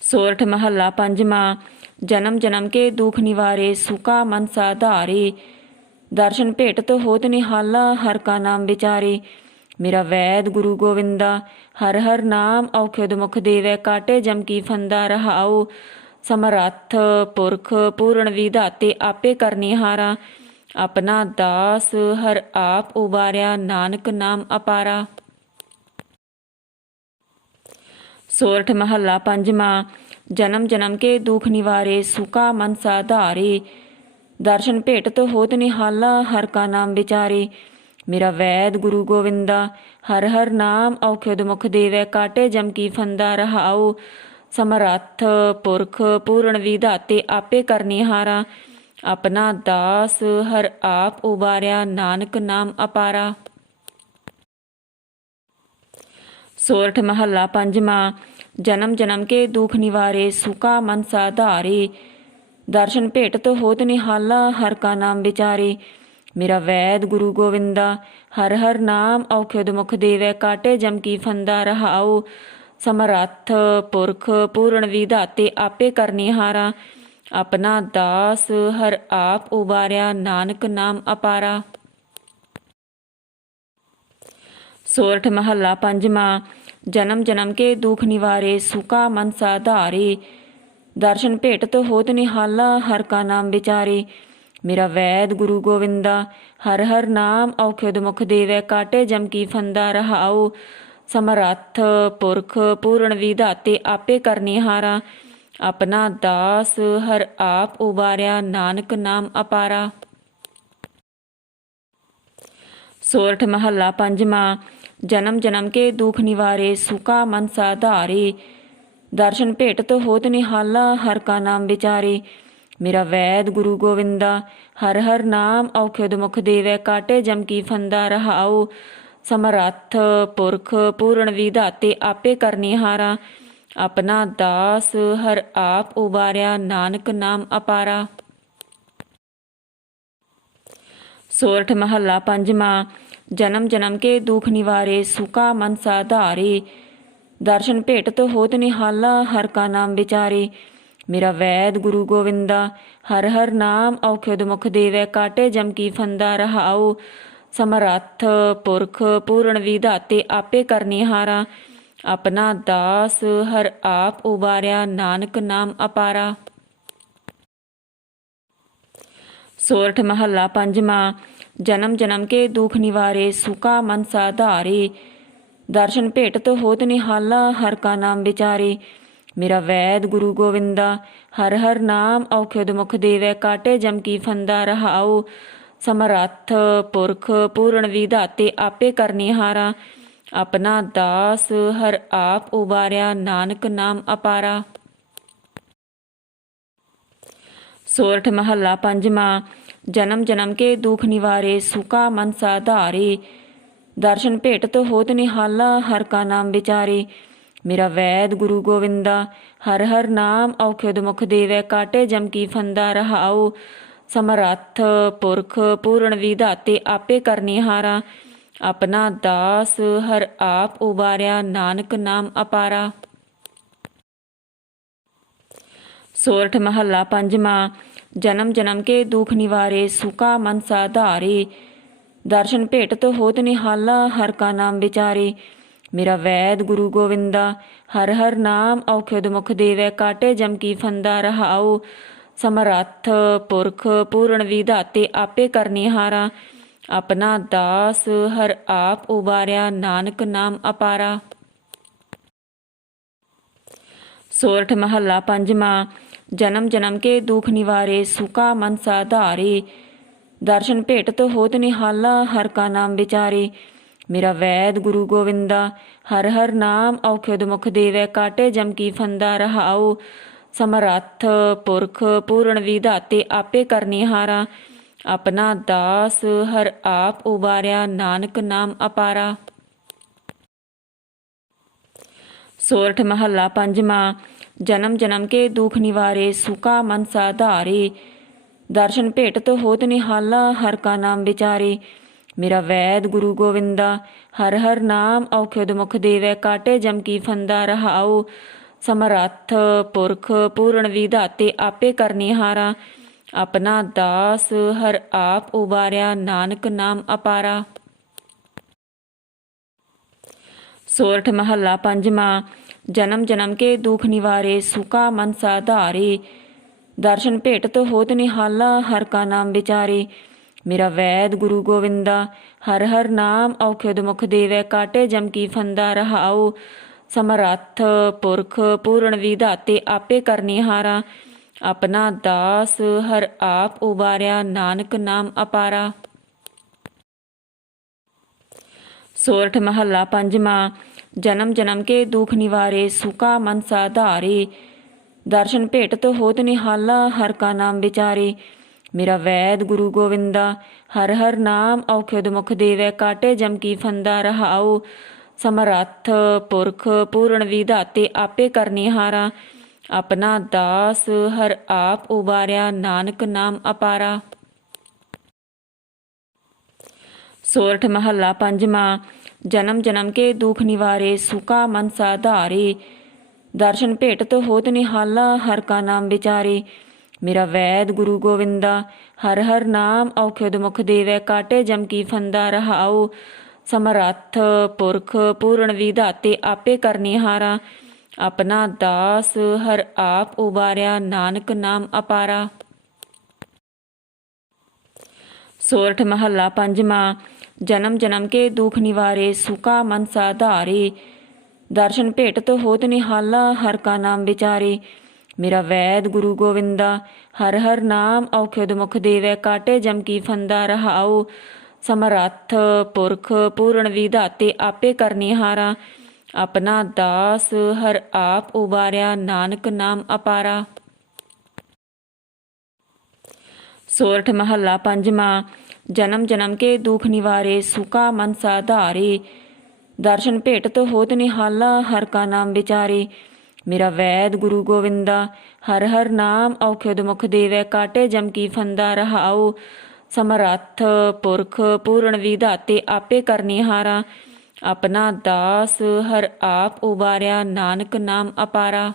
ਸੋਰਠ ਮਹੱਲਾ ਪੰਜਵਾਂ, ਜਨਮ ਜਨਮ ਕੇ ਦੁਖ ਨਿਵਾਰੇ ਸੁਖਾ ਮਨ ਸਾਧਾਰੇ ਦਰਸ਼ਨ ਭੇਟਤ ਹੋਤ ਨਿਹਾਲਾ, ਹਰ ਕਾ ਨਾਮ ਵਿਚਾਰੇ। ਮੇਰਾ ਵੈਦ ਗੁਰੂ ਗੋਵਿੰਦਾ, ਹਰ ਹਰ ਨਾਮ ਔਖਦ ਮੁਖ ਦੇਵੈ, ਕਾਟੇ ਜਮ ਕੀ ਫੰਦਾ ਰਹਾਉ। ਸਮਰੱਥ ਪੁਰਖ ਪੂਰਨ ਵਿਧਾਤੇ ਆਪੇ ਕਰਨੀ ਹਾਰਾ ਆਪਣਾ ਦਾਸ ਹਰ ਆਪ ਉਬਾਰਿਆ, ਨਾਨਕ ਨਾਮ ਅਪਾਰਾ। ਸੋਰਠ ਮਹੱਲਾ ਪੰਜਵਾਂ। ਜਨਮ ਜਨਮ ਕੇ ਦੁਖ ਨਿਵਾਰੇ ਸੁਖਾ ਮਨ ਸਾਧਾਰੇ ਦਰਸ਼ਨ ਭੇਟਤ ਹੋਤ ਨਿਹਾਲਾ, ਹਰ ਕਾ ਨਾਮ ਵਿਚਾਰੇ। ਮੇਰਾ ਵੈਦ ਗੁਰੂ ਗੋਵਿੰਦਾ, ਹਰ ਹਰ ਨਾਮ ਔਖਦ ਮੁਖ ਦੇਵੈ, ਕਾਟੇ ਜਮ ਕੀ ਫੰਦਾ ਰਹਾਉ। ਸਮਰੱਥ ਪੁਰਖ ਪੂਰਨ ਵਿਧਾਤੇ ਆਪੇ ਕਰਨੀ ਹਾਰਾ ਆਪਣਾ ਦਾਸ ਹਰ ਆਪ ਉਬਾਰਿਆ, ਨਾਨਕ ਨਾਮ ਅਪਾਰਾ। ਸੋਰਠ ਮਹੱਲਾ ਪੰਜਵਾਂ। ਜਨਮ ਜਨਮ ਕੇ ਦੁਖ ਨਿਵਾਰੇ, ਸੁਕਾ ਮਨ ਸਾਧਾਰੇ ਦਰਸ਼ਨ ਭੇਟਤ ਹੋਤ ਨਿਹਾਲਾ, ਹਰ ਕਾ ਨਾਮ ਵਿਚਾਰੇ। ਮੇਰਾ ਵੈਦ ਗੁਰੂ ਗੋਵਿੰਦਾ, ਹਰ ਹਰ ਨਾਮ ਔਖਦ ਮੁਖ ਦੇਵੈ, ਕਾਟੇ ਜਮ ਕੀ ਫੰਦਾ ਰਹਾਉ। ਸਮਰੱਥ, ਪੁਰਖ, ਪੂਰਨ ਵਿਧਾਤੇ ਆਪੇ ਕਰਨੀ ਹਾਰਾ ਆਪਣਾ ਦਾਸ ਹਰ ਆਪ ਉਬਾਰਿਆ, ਨਾਨਕ ਨਾਮ ਅਪਾਰਾ। ਸੋਰਠ ਮਹੱਲਾ ਪੰਜਵਾਂ, ਜਨਮ ਜਨਮ ਕੇ ਦੁਖ ਨਿਵਾਰੇ, ਸੁਕਾ ਮਨ ਸਾਧਾਰੇ ਦਰਸ਼ਨ ਭੇਟਤ ਹੋਤ ਨਿਹਾਲਾ, ਹਰ ਕਾ ਨਾਮ ਵਿਚਾਰੇ। ਮੇਰਾ ਵੈਦ ਗੁਰੂ ਗੋਵਿੰਦਾ, ਹਰ ਹਰ ਨਾਮ ਔਖਦ ਮੁਖ ਦੇਵੈ, ਕਾਟੇ ਜਮ ਕੀ ਫੰਦਾ ਰਹਾਉ। ਸਮਰੱਥ, ਪੁਰਖ, ਪੂਰਨ ਵਿਧਾਤੇ ਆਪੇ ਕਰਨੀ ਹਾਰਾ ਆਪਣਾ ਦਾਸ ਹਰ ਆਪ ਉਬਾਰਿਆ, ਨਾਨਕ ਨਾਮ ਅਪਾਰਾ। ਸੋਰਠ ਮਹੱਲਾ ਪੰਜਵਾਂ ਜਨਮ ਜਨਮ ਕੇ ਦੁਖ ਨਿਵਾਰੇ ਸੁਕਾ ਮਨ ਸਾਧਾਰੇ। ਦਰਸ਼ਨ ਭੇਟਤ ਹੋਤ ਨਿਹਾਲਾ, ਹਰ ਕਾ ਨਾਮ ਵਿਚਾਰੇ। ਮੇਰਾ ਵੈਦ ਗੁਰੂ ਗੋਵਿੰਦਾ, ਹਰ ਹਰ ਨਾਮ ਔਖਦ ਮੁਖ ਦੇਵੈ, ਕਾਟੇ ਜਮ ਕੀ ਫੰਦਾ ਰਹਾਉ। ਸਮਰੱਥ, ਪੁਰਖ, ਪੂਰਨ ਵਿਧਾਤੇ ਆਪੇ ਕਰਨੀ ਹਾਰਾ ਆਪਣਾ ਦਾਸ ਹਰ ਆਪ ਉਬਾਰਿਆ, ਨਾਨਕ ਨਾਮ ਅਪਾਰਾ। ਸੋਰਠ ਮਹੱਲਾ ਪੰਜਵਾਂ ਜਨਮ ਜਨਮ ਕੇ ਦੁਖ ਨਿਵਾਰੇ ਸੁਕਾ ਮਨ ਸਾਧਾਰੇ। ਦਰਸ਼ਨ ਭੇਟਤ ਹੋਤ ਨਿਹਾਲਾ, ਹਰ ਕਾ ਨਾਮ ਵਿਚਾਰੇ। ਮੇਰਾ ਵੈਦ ਗੁਰੂ ਗੋਵਿੰਦਾ, ਹਰ ਹਰ ਨਾਮ ਔਖਦ ਮੁਖ ਦੇਵੈ, ਕਾਟੇ ਜਮ ਕੀ ਫੰਦਾ ਰਹਾਉ। ਸਮਰੱਥ, ਪੁਰਖ, ਪੂਰਨ ਵਿਧਾਤੇ ਆਪੇ ਕਰਨੀ ਹਾਰਾ ਆਪਣਾ ਦਾਸ ਹਰ ਆਪ ਉਬਾਰਿਆ, ਨਾਨਕ ਨਾਮ ਅਪਾਰਾ। ਸੋਰਠ ਮਹੱਲਾ ਪੰਜਵਾਂ। ਜਨਮ ਜਨਮ ਕੇ ਦੁਖ ਨਿਵਾਰੇ ਸੁਕਾ ਮਨ ਸਾਧਾਰੇ। ਦਰਸ਼ਨ ਭੇਟਤ ਹੋਤ ਨਿਹਾਲਾ, ਹਰ ਕਾ ਨਾਮ ਵਿਚਾਰੇ। ਮੇਰਾ ਵੈਦ ਗੁਰੂ ਗੋਵਿੰਦਾ, ਹਰ ਹਰ ਨਾਮ ਔਖਦ ਮੁਖ ਦੇਵੈ, ਕਾਟੇ ਜਮ ਕੀ ਫੰਦਾ ਰਹਾਉ। ਸਮਰੱਥ, ਪੁਰਖ, ਪੂਰਨ ਵਿਧਾਤੇ ਆਪੇ ਕਰਨੀ ਹਾਰਾ ਆਪਣਾ ਦਾਸ ਹਰ ਆਪ ਉਬਾਰਿਆ, ਨਾਨਕ ਨਾਮ ਅਪਾਰਾ। ਸੋਰਠ ਮਹੱਲਾ ਪੰਜਵਾਂ, ਜਨਮ ਜਨਮ ਕੇ ਦੁਖ ਨਿਵਾਰੇ, ਸੁਕਾ ਮਨ ਸਾਧਾਰੇ ਦਰਸ਼ਨ ਭੇਟਤ ਹੋਤ ਨਿਹਾਲਾ, ਹਰ ਕਾ ਨਾਮ ਵਿਚਾਰੇ। ਮੇਰਾ ਵੈਦ ਗੁਰੂ ਗੋਵਿੰਦਾ, ਹਰ ਹਰ ਨਾਮ ਔਖਦ ਮੁਖ ਦੇਵੈ, ਕਾਟੇ ਜਮ ਕੀ ਫੰਦਾ ਰਹਾਉ। ਸਮਰੱਥ, ਪੁਰਖ, ਪੂਰਨ ਵਿਧਾਤੇ ਆਪੇ ਕਰਨੀ ਹਾਰਾ ਆਪਣਾ ਦਾਸ ਹਰ ਆਪ ਉਬਾਰਿਆ, ਨਾਨਕ ਨਾਮ ਅਪਾਰਾ। ਸੋਰਠ ਮਹੱਲਾ ਪੰਜਵਾਂ, ਜਨਮ ਜਨਮ ਕੇ ਦੁਖ ਨਿਵਾਰੇ ਸੁਕਾ ਮਨ ਸਾਧਾਰੇ ਦਰਸ਼ਨ ਭੇਟਤ ਹੋਤ ਨਿਹਾਲਾ, ਹਰ ਕਾ ਨਾਮ ਵਿਚਾਰੇ। ਮੇਰਾ ਵੈਦ ਗੁਰੂ ਗੋਵਿੰਦਾ, ਹਰ ਹਰ ਨਾਮ ਔਖਦ ਮੁਖ ਦੇਵੈ, ਕਾਟੇ ਜਮ ਕੀ ਫੰਦਾ ਰਹਾਉ। ਸਮਰੱਥ, ਪੁਰਖ, ਪੂਰਨ ਵਿਧਾਤੇ ਆਪੇ ਕਰਨੀ ਹਾਰਾ ਆਪਣਾ ਦਾਸ ਹਰ ਆਪ ਉਬਾਰਿਆ, ਨਾਨਕ ਨਾਮ ਅਪਾਰਾ। ਸੋਰਠ ਮਹੱਲਾ ਪੰਜਵਾਂ ਜਨਮ ਜਨਮ ਕੇ ਦੁਖ ਨਿਵਾਰੇ ਸੁਕਾ ਮਨ ਸਾਧਾਰੇ। ਦਰਸ਼ਨ ਭੇਟਤ ਹੋਤ ਨਿਹਾਲਾ, ਹਰ ਕਾ ਨਾਮ ਵਿਚਾਰੇ। ਮੇਰਾ ਵੈਦ ਗੁਰੂ ਗੋਵਿੰਦਾ, ਹਰ ਹਰ ਨਾਮ ਔਖਦ ਮੁਖ ਦੇਵੈ, ਕਾਟੇ ਜਮ ਕੀ ਫੰਦਾ ਰਹਾਉ। ਸਮਰੱਥ ਪੁਰਖ ਪੂਰਨ ਵਿਧਾਤੇ ਆਪੇ ਕਰਨੀ ਹਾਰਾ ਆਪਣਾ ਦਾਸ ਹਰ ਆਪ ਉਬਾਰਿਆ, ਨਾਨਕ ਨਾਮ ਅਪਾਰਾ। ਸੋਰਠ ਮਹੱਲਾ ਪੰਜਵਾਂ ਜਨਮ ਜਨਮ ਕੇ ਦੁਖ ਨਿਵਾਰੇ, ਸੁਖਾ ਮਨ ਸਾਧਾਰੇ। ਦਰਸ਼ਨ ਭੇਟਤ ਹੋਤ ਨਿਹਾਲਾ, ਹਰ ਕਾ ਨਾਮ ਵਿਚਾਰੇ। ਮੇਰਾ ਵੈਦ ਗੁਰੂ ਗੋਵਿੰਦਾ, ਹਰ ਹਰ ਨਾਮ ਔਖਦ ਮੁਖ ਦੇਵੈ, ਕਾਟੇ ਜਮ ਕੀ ਫੰਦਾ ਰਹਾਉ। ਸਮਰੱਥ, ਪੁਰਖ, ਪੂਰਨ ਵਿਧਾਤੇ ਆਪੇ ਕਰਨਿਹਾਰਾ ਆਪਣਾ ਦਾਸ ਹਰ ਆਪ ਉਬਾਰਿਆ, ਨਾਨਕ ਨਾਮ ਅਪਾਰਾ। ਸੋਰਠ ਮਹੱਲਾ ਪੰਜਵਾਂ। ਜਨਮ ਜਨਮ ਕੇ ਦੁਖ ਨਿਵਾਰੇ, ਸੁਕਾ ਮਨ ਸਾਧਾਰੇ ਦਰਸ਼ਨ ਭੇਟਤ ਹੋਤ ਨਿਹਾਲਾ, ਹਰ ਕਾ ਨਾਮ ਵਿਚਾਰੇ। ਮੇਰਾ ਵੈਦ ਗੁਰੂ ਗੋਵਿੰਦਾ, ਹਰ ਹਰ ਨਾਮ ਔਖਦ ਮੁਖ ਦੇਵੈ, ਕਾਟੇ ਜਮ ਕੀ ਫੰਦਾ ਰਹਾਉ। ਸਮਰੱਥ, ਪੁਰਖ, ਪੂਰਨ ਵਿਧਾਤੇ ਆਪੇ ਕਰਨਿਹਾਰਾ ਆਪਣਾ ਦਾਸ ਹਰ ਆਪ ਉਬਾਰਿਆ, ਨਾਨਕ ਨਾਮ ਅਪਾਰਾ। ਸੋਰਠ ਮਹੱਲਾ ਪੰਜਵਾਂ। ਜਨਮ ਜਨਮ ਕੇ ਦੁਖ ਨਿਵਾਰੇ, ਸੁਕਾ ਮਨ ਸਾਧਾਰੇ। ਦਰਸ਼ਨ ਭੇਟਤ ਹੋਤ ਨਿਹਾਲਾ, ਹਰ ਕਾ ਨਾਮ ਵਿਚਾਰੇ। ਮੇਰਾ ਵੈਦ ਗੁਰੂ ਗੋਵਿੰਦਾ, ਹਰ ਹਰ ਨਾਮ ਔਖਦ ਮੁਖ ਦੇਵੈ, ਕਾਟੇ ਜਮ ਕੀ ਫੰਦਾ ਰਹਾਉ। ਸਮਰੱਥ, ਪੁਰਖ, ਪੂਰਨ ਵਿਧਾਤੇ ਆਪੇ ਕਰਨਿਹਾਰਾ ਆਪਣਾ ਦਾਸ ਹਰ ਆਪ ਉਬਾਰਿਆ, ਨਾਨਕ ਨਾਮ ਅਪਾਰਾ। ਸੋਰਠ ਮਹੱਲਾ ਪੰਜਵਾਂ ਜਨਮ ਜਨਮ ਕੇ ਦੁਖ ਨਿਵਾਰੇ ਸੁਕਾ ਮਨ ਸਾਧਾਰੇ। ਦਰਸ਼ਨ ਭੇਟਤ ਹੋਤ ਨਿਹਾਲਾ, ਹਰ ਕਾ ਨਾਮ ਵਿਚਾਰੇ। ਮੇਰਾ ਵੈਦ ਗੁਰੂ ਗੋਵਿੰਦਾ, ਹਰ ਹਰ ਨਾਮ ਔਖਦ ਮੁਖ ਦੇਵੈ, ਕਾਟੇ ਜਮ ਕੀ ਫੰਦਾ ਰਹਾਉ ਸਮਰੱਥ, ਪੁਰਖ, ਪੂਰਨ ਵਿਧਾਤੇ ਆਪੇ ਕਰਨਿਹਾਰਾ ਆਪਣਾ ਦਾਸ ਹਰ ਆਪ ਉਬਾਰਿਆ, ਨਾਨਕ ਨਾਮ ਅਪਾਰਾ। ਸੋਰਠ ਮਹੱਲਾ ਪੰਜਵਾਂ। ਜਨਮ ਜਨਮ ਕੇ ਦੁਖ ਨਿਵਾਰੇ ਸੁਖਾ ਮਨ ਸਾਧਾਰੇ। ਦਰਸ਼ਨ ਭੇਟਤ ਹੋਤ ਨਿਹਾਲਾ, ਹਰ ਕਾ ਨਾਮ ਵਿਚਾਰੇ। ਮੇਰਾ ਵੈਦ ਗੁਰੂ ਗੋਵਿੰਦਾ, ਹਰ ਹਰ ਨਾਮ ਔਖਦ ਮੁਖ ਦੇਵੈ, ਕਾਟੇ ਜਮ ਕੀ ਫੰਦਾ ਰਹਾਉ। ਸਮਰੱਥ ਪੁਰਖ ਪੂਰਨ ਵਿਧਾਤੇ ਆਪੇ ਕਰਨਿਹਾਰਾ ਆਪਣਾ ਦਾਸ ਹਰ ਆਪ ਉਬਾਰਿਆ, ਨਾਨਕ ਨਾਮ ਅਪਾਰਾ। ਸੋਰਠ ਮਹੱਲਾ ਪੰਜਵਾਂ। ਜਨਮ ਜਨਮ ਕੇ ਦੁਖ ਨਿਵਾਰੇ, ਸੁਕਾ ਮਨ ਸਾਧਾਰੇ ਦਰਸ਼ਨ ਭੇਟਤ ਹੋਤ ਨਿਹਾਲਾ, ਹਰ ਕਾ ਨਾਮ ਵਿਚਾਰੇ। ਮੇਰਾ ਵੈਦ ਗੁਰੂ ਗੋਵਿੰਦਾ, ਹਰ ਹਰ ਨਾਮ ਔਖਦ ਮੁਖ ਦੇਵੈ, ਕਾਟੇ ਜਮ ਕੀ ਫੰਦਾ ਰਹਾਉ। ਸਮਰੱਥ, ਪੁਰਖ, ਪੂਰਨ ਵਿਧਾਤੇ ਆਪੇ ਕਰਨਿਹਾਰਾ ਆਪਣਾ ਦਾਸ ਹਰ ਆਪ ਉਬਾਰਿਆ, ਨਾਨਕ ਨਾਮ ਅਪਾਰਾ।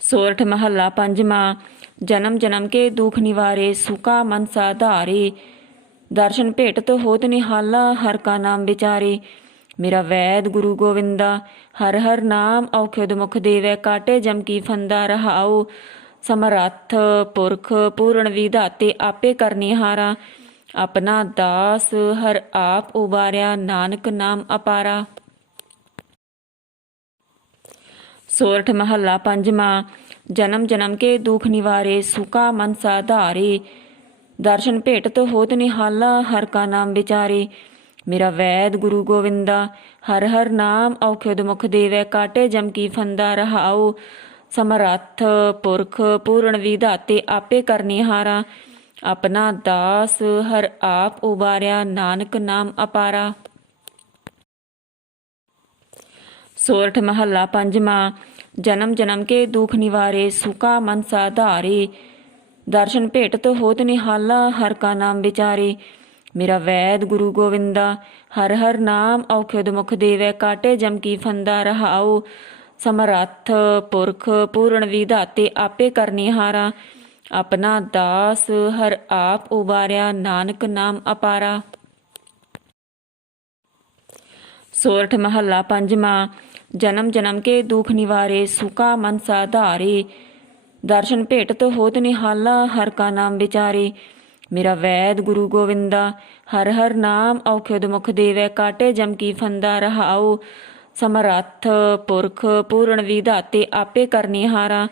ਸੋਰਠ ਮਹੱਲਾ ਪੰਜਵਾਂ, ਜਨਮ ਜਨਮ ਕੇ ਦੁਖ ਨਿਵਾਰੇ, ਸੁਕਾ ਮਨ ਸਾਧਾਰੇ ਦਰਸ਼ਨ ਭੇਟਤ ਹੋਤ ਨਿਹਾਲਾ, ਹਰ ਕਾ ਨਾਮ ਵਿਚਾਰੇ। ਮੇਰਾ ਵੈਦ ਗੁਰੂ ਗੋਵਿੰਦਾ, ਹਰ ਹਰ ਨਾਮ ਔਖਦ ਮੁਖ ਦੇਵੈ, ਕਾਟੇ ਜਮ ਕੀ ਫੰਦਾ ਰਹਾਉ। ਸਮਰੱਥ, ਪੁਰਖ, ਪੂਰਨ ਵਿਧਾਤੇ ਆਪੇ ਕਰਨਿਹਾਰਾ ਆਪਣਾ ਦਾਸ ਹਰ ਆਪ ਉਬਾਰਿਆ, ਨਾਨਕ ਨਾਮ ਅਪਾਰਾ। ਸੋਰਠ ਮਹੱਲਾ ਪੰਜਵਾਂ, ਜਨਮ ਜਨਮ ਕੇ ਦੁਖ ਨਿਵਾਰੇ, ਸੁਕਾ ਮਨ ਸਾਧਾਰੇ ਦਰਸ਼ਨ ਭੇਟਤ ਹੋਤ ਨਿਹਾਲਾ, ਹਰ ਕਾ ਨਾਮ ਵਿਚਾਰੇ। ਮੇਰਾ ਵੈਦ ਗੁਰੂ ਗੋਵਿੰਦਾ, ਹਰ ਹਰ ਨਾਮ ਔਖਦ ਮੁਖ ਦੇਵੈ, ਕਾਟੇ ਜਮ ਕੀ ਫੰਦਾ ਰਹਾਉ। ਸਮਰੱਥ, ਪੁਰਖ, ਪੂਰਨ ਵਿਧਾਤੇ ਆਪੇ ਕਰਨਿਹਾਰਾ ਆਪਣਾ ਦਾਸ ਹਰ ਆਪ ਉਬਾਰਿਆ, ਨਾਨਕ ਨਾਮ ਅਪਾਰਾ। ਸੋਰਠ ਮਹੱਲਾ ਪੰਜਵਾਂ, ਜਨਮ ਜਨਮ ਕੇ ਦੁਖ ਨਿਵਾਰੇ, ਸੁਕਾ ਮਨ ਸਾਧਾਰੇ ਦਰਸ਼ਨ ਭੇਟਤ ਹੋਤ ਨਿਹਾਲਾ, ਹਰ ਕਾ ਨਾਮ ਵਿਚਾਰੇ। ਮੇਰਾ ਵੈਦ ਗੁਰੂ ਗੋਵਿੰਦਾ, ਹਰ ਹਰ ਨਾਮ ਔਖਦ ਮੁਖ ਦੇਵੈ, ਕਾਟੇ ਜਮ ਕੀ ਫੰਦਾ ਰਹਾਉ ਸਮਰੱਥ, ਪੁਰਖ, ਪੂਰਨ ਵਿਧਾਤੇ ਆਪੇ ਕਰਨਿਹਾਰਾ ਆਪਣਾ ਦਾਸ ਹਰ ਆਪ ਉਬਾਰਿਆ, ਨਾਨਕ ਨਾਮ ਅਪਾਰਾ। ਸੋਰਠ ਮਹੱਲਾ ਪੰਜਵਾਂ ਜਨਮ ਜਨਮ ਕੇ ਦੁਖ ਨਿਵਾਰੇ, ਸੁਖਾ ਮਨ ਸਾਧਾਰੇ। ਦਰਸ਼ਨ ਭੇਟਤ ਹੋਤ ਨਿਹਾਲਾ, ਹਰ ਕਾ ਨਾਮ ਵਿਚਾਰੇ। ਮੇਰਾ ਵੈਦ ਗੁਰੂ ਗੋਵਿੰਦਾ, ਹਰ ਹਰ ਨਾਮ ਔਖਦ ਮੁਖ ਦੇਵੈ, ਕਾਟੇ ਜਮ ਕੀ ਫੰਦਾ ਰਹਾਉ। ਸਮਰੱਥ, ਪੁਰਖ, ਪੂਰਨ ਵਿਧਾਤੇ ਆਪੇ ਕਰਨਿਹਾਰਾ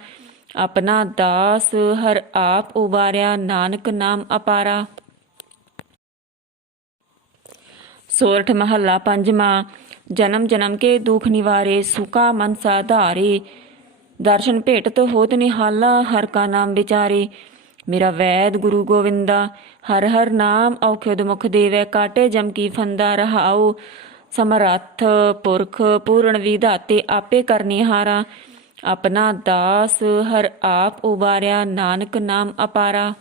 ਆਪਣਾ ਦਾਸ ਹਰ ਆਪ ਉਬਾਰਿਆ, ਨਾਨਕ ਨਾਮ ਅਪਾਰਾ। ਸੋਰਠ ਮਹੱਲਾ ਪੰਜਵਾਂ। ਜਨਮ ਜਨਮ ਕੇ ਦੁਖ ਨਿਵਾਰੇ ਸੁਕਾ ਮਨ ਸਾਧਾਰੇ। ਦਰਸ਼ਨ ਭੇਟਤ ਹੋਤ ਨਿਹਾਲਾ, ਹਰ ਕਾ ਨਾਮ ਵਿਚਾਰੇ। ਮੇਰਾ ਵੈਦ ਗੁਰੂ ਗੋਵਿੰਦਾ, ਹਰ ਹਰ ਨਾਮ ਔਖਦ ਮੁਖ ਦੇਵੈ, ਕਾਟੇ ਜਮ ਕੀ ਫੰਦਾ ਰਹਾਉ। ਸਮਰੱਥ, ਪੁਰਖ, ਪੂਰਨ ਵਿਧਾਤੇ ਆਪੇ ਕਰਨਿਹਾਰਾ ਆਪਣਾ ਦਾਸ ਹਰ ਆਪ ਉਬਾਰਿਆ, ਨਾਨਕ ਨਾਮ ਅਪਾਰਾ।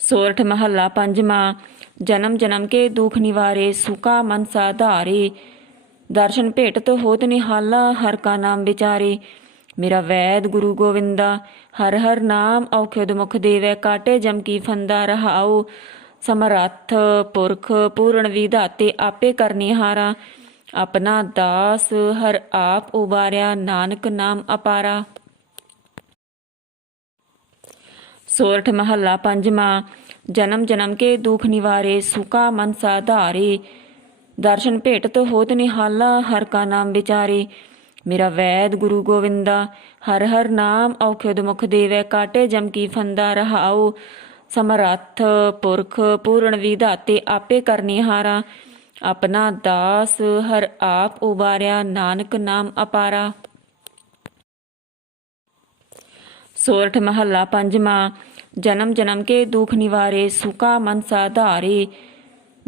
ਸੋਰਠ ਮਹੱਲਾ ਪੰਜਵਾਂ। ਜਨਮ ਜਨਮ ਕੇ ਦੁਖ ਨਿਵਾਰੇ, ਸੁਕਾ ਮਨ ਸਾਧਾਰੇ। ਦਰਸ਼ਨ ਭੇਟਤ ਹੋਤ ਨਿਹਾਲਾ, ਹਰ ਕਾ ਨਾਮ ਵਿਚਾਰੇ। ਮੇਰਾ ਵੈਦ ਗੁਰੂ ਗੋਵਿੰਦਾ, ਹਰ ਹਰ ਨਾਮ ਔਖਦ ਮੁਖ ਦੇਵੈ, ਕਾਟੇ ਜਮ ਕੀ ਫੰਦਾ ਰਹਾਉ। ਸਮਰੱਥ, ਪੁਰਖ, ਪੂਰਨ ਵਿਧਾਤੇ ਆਪੇ ਕਰਨਿਹਾਰਾ ਆਪਣਾ ਦਾਸ ਹਰ ਆਪ ਉਬਾਰਿਆ, ਨਾਨਕ ਨਾਮ ਅਪਾਰਾ। ਸੋਰਠ ਮਹੱਲਾ ਪੰਜਵਾਂ ਜਨਮ ਜਨਮ ਕੇ ਦੁਖ ਨਿਵਾਰੇ ਸੁਕਾ ਮਨ ਸਾਧਾਰੇ। ਦਰਸ਼ਨ ਭੇਟਤ ਹੋਤ ਨਿਹਾਲਾ, ਹਰ ਕਾ ਨਾਮ ਵਿਚਾਰੇ। ਮੇਰਾ ਵੈਦ ਗੁਰੂ ਗੋਵਿੰਦਾ, ਹਰ ਹਰ ਨਾਮ ਔਖਦ ਮੁਖ ਦੇਵੈ, ਕਾਟੇ ਜਮ ਕੀ ਫੰਦਾ ਰਹਾਉ ਸਮਰੱਥ, ਪੁਰਖ, ਪੂਰਨ ਵਿਧਾਤੇ ਆਪੇ ਕਰਨਿਹਾਰਾ ਆਪਣਾ ਦਾਸ ਹਰ ਆਪ ਉਬਾਰਿਆ, ਨਾਨਕ ਨਾਮ ਅਪਾਰਾ। ਸੋਰਠ ਮਹੱਲਾ ਪੰਜਵਾਂ ਜਨਮ ਜਨਮ ਕੇ ਦੁਖ ਨਿਵਾਰੇ, ਸੁਕਾ ਮਨ ਸਾਧਾਰੇ।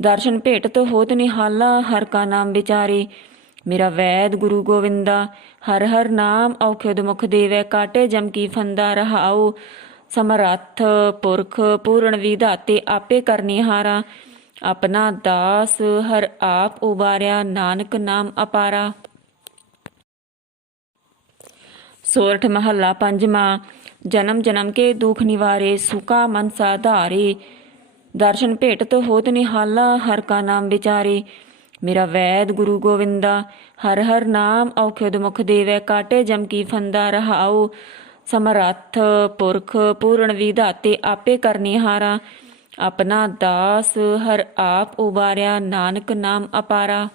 ਦਰਸ਼ਨ ਭੇਟਤ ਹੋਤ ਨਿਹਾਲਾ, ਹਰ ਕਾ ਨਾਮ ਵਿਚਾਰੇ। ਮੇਰਾ ਵੈਦ ਗੁਰੂ ਗੋਵਿੰਦਾ, ਹਰ ਹਰ ਨਾਮ ਔਖਦ ਮੁਖ ਦੇਵੈ, ਕਾਟੇ ਜਮ ਕੀ ਫੰਦਾ ਰਹਾਉ। ਸਮਰੱਥ, ਪੁਰਖ, ਪੂਰਨ ਵਿਧਾਤੇ ਆਪੇ ਕਰਨਿਹਾਰਾ ਆਪਣਾ ਦਾਸ ਹਰ ਆਪ ਉਬਾਰਿਆ, ਨਾਨਕ ਨਾਮ ਅਪਾਰਾ। ਸੋਰਠ ਮਹੱਲਾ ਪੰਜਵਾਂ ਜਨਮ ਜਨਮ ਕੇ ਦੁਖ ਨਿਵਾਰੇ, ਸੁਖਾ ਮਨ ਸਾਧਾਰੇ। ਦਰਸ਼ਨ ਭੇਟਤ ਹੋਤ ਨਿਹਾਲਾ, ਹਰ ਕਾ ਨਾਮ ਵਿਚਾਰੇ। ਮੇਰਾ ਵੈਦ ਗੁਰੂ ਗੋਵਿੰਦਾ, ਹਰ ਹਰ ਨਾਮ ਔਖਦ ਮੁਖ ਦੇਵੈ, ਕਾਟੇ ਜਮ ਕੀ ਫੰਦਾ ਰਹਾਉ। ਸਮਰੱਥ, ਪੁਰਖ, ਪੂਰਨ ਵਿਧਾਤੇ ਆਪੇ ਕਰਨਿਹਾਰਾ ਆਪਣਾ ਦਾਸ ਹਰ ਆਪ ਉਬਾਰਿਆ, ਨਾਨਕ ਨਾਮ ਅਪਾਰਾ।